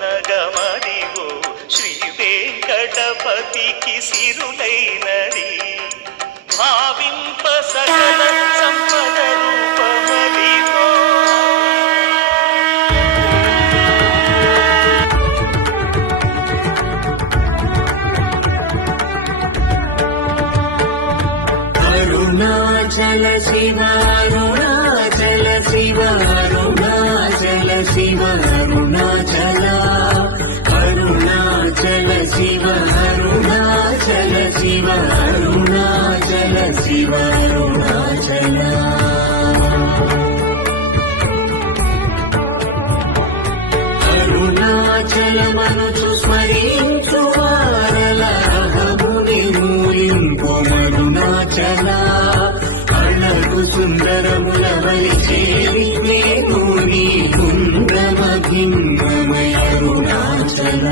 నగమదిగో శ్రీ వెంకటపతికి సిరులైనది భావింప సకల సంపద రూపమదిగో అరుణాచల శివ అరుణాచల శివ అరుణాచల శివ అరుణాచల అరుణాచల శివ అరుణాచల శివ అరుణాచల శివ అరుణాచల అరుణాచలమనుచు స్మరించు వారల అహముని మూయింపు అరుణాచల కళకు సుందరముల వలి చేరి నేను నీ కుండమ భిన్నమయ అరుణాచల